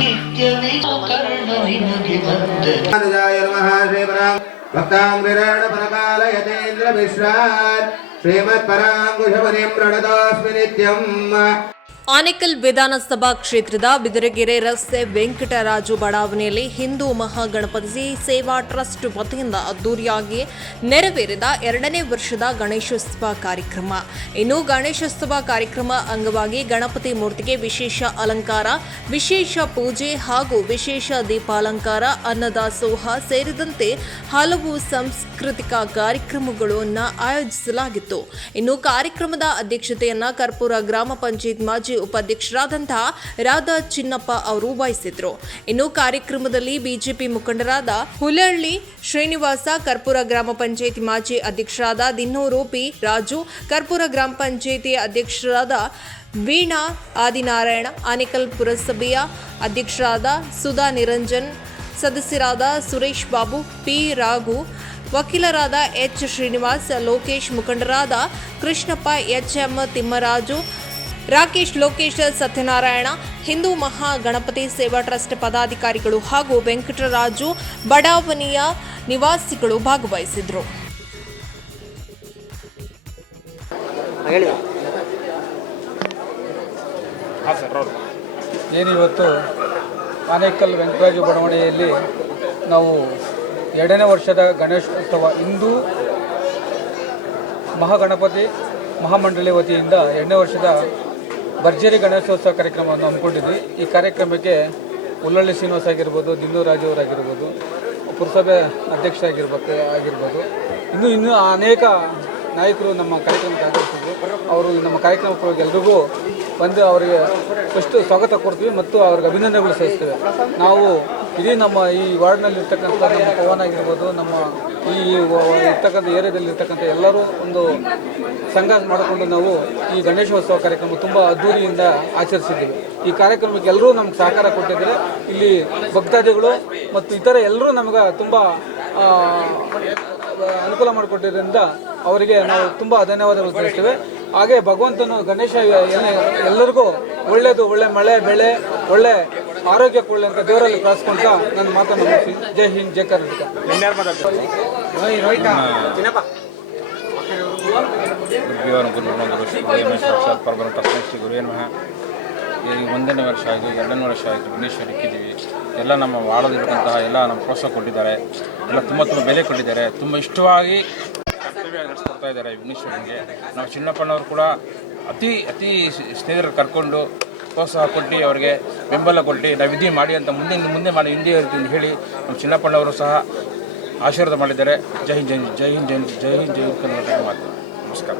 ನಿತ್ಯವೇ ಕರ್ಣವಿನಗೆ ಬಂದ ಭಕ್ತಾಂಗ್ರಿರೇಣ ಪರಕಾಲ ಯತೇಂದ್ರ ಮಿಶ್ರಾನ್ ಶ್ರೀಮತ್ ಪರಾಂಗುಶಮನಿಂ ಪ್ರಣತೋಸ್ಮಿ ನಿತ್ಯಂ. ಆನೇಕಲ್ ವಿಧಾನಸಭಾ ಕ್ಷೇತ್ರದ ಬಿದರಗೆರೆ ರಸ್ತೆ ವೆಂಕಟರಾಜು ಬಡಾವಣೆಯಲ್ಲಿ ಹಿಂದೂ ಮಹಾಗಣಪತಿ ಸೇವಾ ಟ್ರಸ್ಟ್ ವತಿಯಿಂದ ಅದ್ದೂರಿಯಾಗಿ ನೆರವೇರಿದ 2ನೇ ವರ್ಷದ ಗಣೇಶೋತ್ಸವ ಕಾರ್ಯಕ್ರಮ. ಇನ್ನು ಗಣೇಶೋತ್ಸವ ಕಾರ್ಯಕ್ರಮ ಅಂಗವಾಗಿ ಗಣಪತಿ ಮೂರ್ತಿಗೆ ವಿಶೇಷ ಅಲಂಕಾರ, ವಿಶೇಷ ಪೂಜೆ ಹಾಗೂ ವಿಶೇಷ ದೀಪಾಲಂಕಾರ, ಅನ್ನದಾಸೋಹ ಸೇರಿದಂತೆ ಹಲವು ಸಾಂಸ್ಕೃತಿಕ ಕಾರ್ಯಕ್ರಮಗಳನ್ನು ಆಯೋಜಿಸಲಾಗಿತ್ತು. ಇನ್ನು ಕಾರ್ಯಕ್ರಮದ ಅಧ್ಯಕ್ಷತೆಯನ್ನ ಕರ್ಪೂರ ಗ್ರಾಮ ಪಂಚಾಯತ್ ಮಾಜಿ ಉಪಾಧ್ಯಕ್ಷರಾದಂತಹ ರಾಧಾ ಚಿನ್ನಪ್ಪ ಅವರು ವಹಿಸಿದ್ರು. ಇನ್ನು ಕಾರ್ಯಕ್ರಮದಲ್ಲಿ ಬಿಜೆಪಿ ಮುಖಂಡರಾದ ಹುಲಹಳ್ಳಿ ಶ್ರೀನಿವಾಸ, ಕರ್ಪೂರ ಗ್ರಾಮ ಪಂಚಾಯಿತಿ ಮಾಜಿ ಅಧ್ಯಕ್ಷರಾದ ದಿನ್ನೂರು ಪಿ ರಾಜು, ಕರ್ಪೂರ ಗ್ರಾಮ ಪಂಚಾಯಿತಿ ಅಧ್ಯಕ್ಷರಾದ ವೀಣಾ ಆದಿನಾರಾಯಣ, ಆನೇಕಲ್ ಪುರಸಭೆಯ ಅಧ್ಯಕ್ಷರಾದ ಸುಧಾ ನಿರಂಜನ್, ಸದಸ್ಯರಾದ ಸುರೇಶ್ ಬಾಬು, ಪಿ ರಾಘು, ವಕೀಲರಾದ ಎಚ್ ಶ್ರೀನಿವಾಸ್, ಲೋಕೇಶ್, ಮುಖಂಡರಾದ ಕೃಷ್ಣಪ್ಪ, ಎಚ್ಎಂ ತಿಮ್ಮರಾಜು, ರಾಕೇಶ್, ಲೋಕೇಶ್, ಸತ್ಯನಾರಾಯಣ, ಹಿಂದೂ ಮಹಾಗಣಪತಿ ಸೇವಾ ಟ್ರಸ್ಟ್ ಪದಾಧಿಕಾರಿಗಳು ಹಾಗೂ ವೆಂಕಟರಾಜು ಬಡಾವಣೆಯ ನಿವಾಸಿಗಳು ಭಾಗವಹಿಸಿದರು. ಏನಿವತ್ತು ಆನೇಕಲ್ ವೆಂಕಟರಾಜು ಬಡಾವಣೆಯಲ್ಲಿ ನಾವು 2ನೇ ವರ್ಷದ ಗಣೇಶೋತ್ಸವ ಹಿಂದೂ ಮಹಾಗಣಪತಿ ಮಹಾಮಂಡಳಿ ವತಿಯಿಂದ 2ನೇ ವರ್ಷದ ಭರ್ಜರಿ ಗಣೇಶೋತ್ಸವ ಕಾರ್ಯಕ್ರಮವನ್ನು ಹಮ್ಮಿಕೊಂಡಿದ್ವಿ. ಈ ಕಾರ್ಯಕ್ರಮಕ್ಕೆ ಹುಲ್ಲಹಳ್ಳಿ ಶ್ರೀನಿವಾಸ ಆಗಿರ್ಬೋದು, ದಿನ್ನೂರು ರಾಜು ಅವರಾಗಿರ್ಬೋದು, ಪುರಸಭೆ ಅಧ್ಯಕ್ಷರಾಗಿರ್ಬೋದು, ಇನ್ನೂ ಅನೇಕ ನಾಯಕರು ನಮ್ಮ ಕಾರ್ಯಕ್ರಮಕ್ಕೆ ಆಗಮಿಸಿದ್ರು. ಅವರು ನಮ್ಮ ಕಾರ್ಯಕ್ರಮಕ್ಕೆ ಎಲ್ರಿಗೂ ಬಂದು ಅವರಿಗೆ ಫಸ್ಟ್ ಸ್ವಾಗತ ಕೊಡ್ತೀವಿ ಮತ್ತು ಅವ್ರಿಗೆ ಅಭಿನಂದನೆಗಳು ಸಲ್ಲಿಸ್ತೇವೆ. ನಾವು ಇಡೀ ನಮ್ಮ ಈ ವಾರ್ಡ್ನಲ್ಲಿ ಇರ್ತಕ್ಕಂಥ ನಮ್ಮ ಪವನ್ ಆಗಿರ್ಬೋದು, ನಮ್ಮ ಈ ಇರ್ತಕ್ಕಂಥ ಏರಿಯಾದಲ್ಲಿ ಇರ್ತಕ್ಕಂಥ ಎಲ್ಲರೂ ಒಂದು ಸಂಘ ಮಾಡಿಕೊಂಡು ನಾವು ಈ ಗಣೇಶೋತ್ಸವ ಕಾರ್ಯಕ್ರಮ ತುಂಬ ಅದ್ದೂರಿಯಿಂದ ಆಚರಿಸಿದ್ದೀವಿ. ಈ ಕಾರ್ಯಕ್ರಮಕ್ಕೆ ಎಲ್ಲರೂ ನಮ್ಗೆ ಸಹಕಾರ ಕೊಟ್ಟಿದ್ದಾರೆ. ಇಲ್ಲಿ ಭಕ್ತಾದಿಗಳು ಮತ್ತು ಇತರ ಎಲ್ಲರೂ ನಮ್ಗೆ ತುಂಬ ಅನುಕೂಲ ಮಾಡಿಕೊಟ್ಟಿದ್ದರಿಂದ ಅವರಿಗೆ ನಾವು ತುಂಬ ಧನ್ಯವಾದಗಳು ತಿಳಿಸ್ತೇವೆ. ಹಾಗೆ ಭಗವಂತನು ಗಣೇಶ ಎಲ್ಲರಿಗೂ ಒಳ್ಳೆ ಮಳೆ ಬೆಳೆ ಒಳ್ಳೆ ಆರೋಗ್ಯ ಕೊಡಲಿ ಅಂತ ದೇವರಲ್ಲಿ ಪ್ರಾರ್ಥಿಸ್ಕೊಂತ ನನ್ನ ಮಾತನ್ನು ಮುಗಿಸಿ. ಜೈ ಹಿಂದ್, ಜೈ ಕರ್ನಾಟಕ. ಈಗ 1ನೇ ವರ್ಷ ಆಯಿತು, 2ನೇ ವರ್ಷ ಆಯಿತು, ಗಣೇಶ್ವರ ಇಕ್ಕಿದ್ದೀವಿ. ಎಲ್ಲ ನಮ್ಮ ವಾಡದಿರ್ತಕ್ಕಂತಹ ಎಲ್ಲ ನಮ್ಮ ಪ್ರೋತ್ಸಾಹ ಕೊಟ್ಟಿದ್ದಾರೆ, ಎಲ್ಲ ತುಂಬ ಬೆಲೆ ಕೊಟ್ಟಿದ್ದಾರೆ, ತುಂಬ ಇಷ್ಟವಾಗಿ ಕರ್ತವ್ಯ ನಡೆಸ್ಕೊಡ್ತಾ ಇದ್ದಾರೆ ವಿಘ್ನೇಶ್ವರನಿಗೆ. ನಾವು ಚಿನ್ನಪ್ಪನವರು ಕೂಡ ಅತಿ ಸ್ನೇಹಿತರು ಕರ್ಕೊಂಡು ಪ್ರೋತ್ಸಾಹ ಕೊಟ್ಟು ಅವರಿಗೆ ಬೆಂಬಲ ಕೊಟ್ಟು ನಾವು ವಿಧಿ ಮಾಡಿ ಅಂತ ಮುಂದೆ ಮಾಡಿ ಹಿಂದೆ ಇರ್ತೀವಿ ಹೇಳಿ ನಮ್ಮ ಚಿನ್ನಪ್ಪನವರು ಸಹ ಆಶೀರ್ವಾದ ಮಾಡಿದ್ದಾರೆ. ಜೈ ಹಿಂದ್, ಜೈ ಹಿಂದ್, ಜೈ ಹಿಂದ್, ಜೈ ಹಿಂದ್, ಜೈ ಕರ್ನಾಟಕ ಮಾತು. ನಮಸ್ಕಾರ.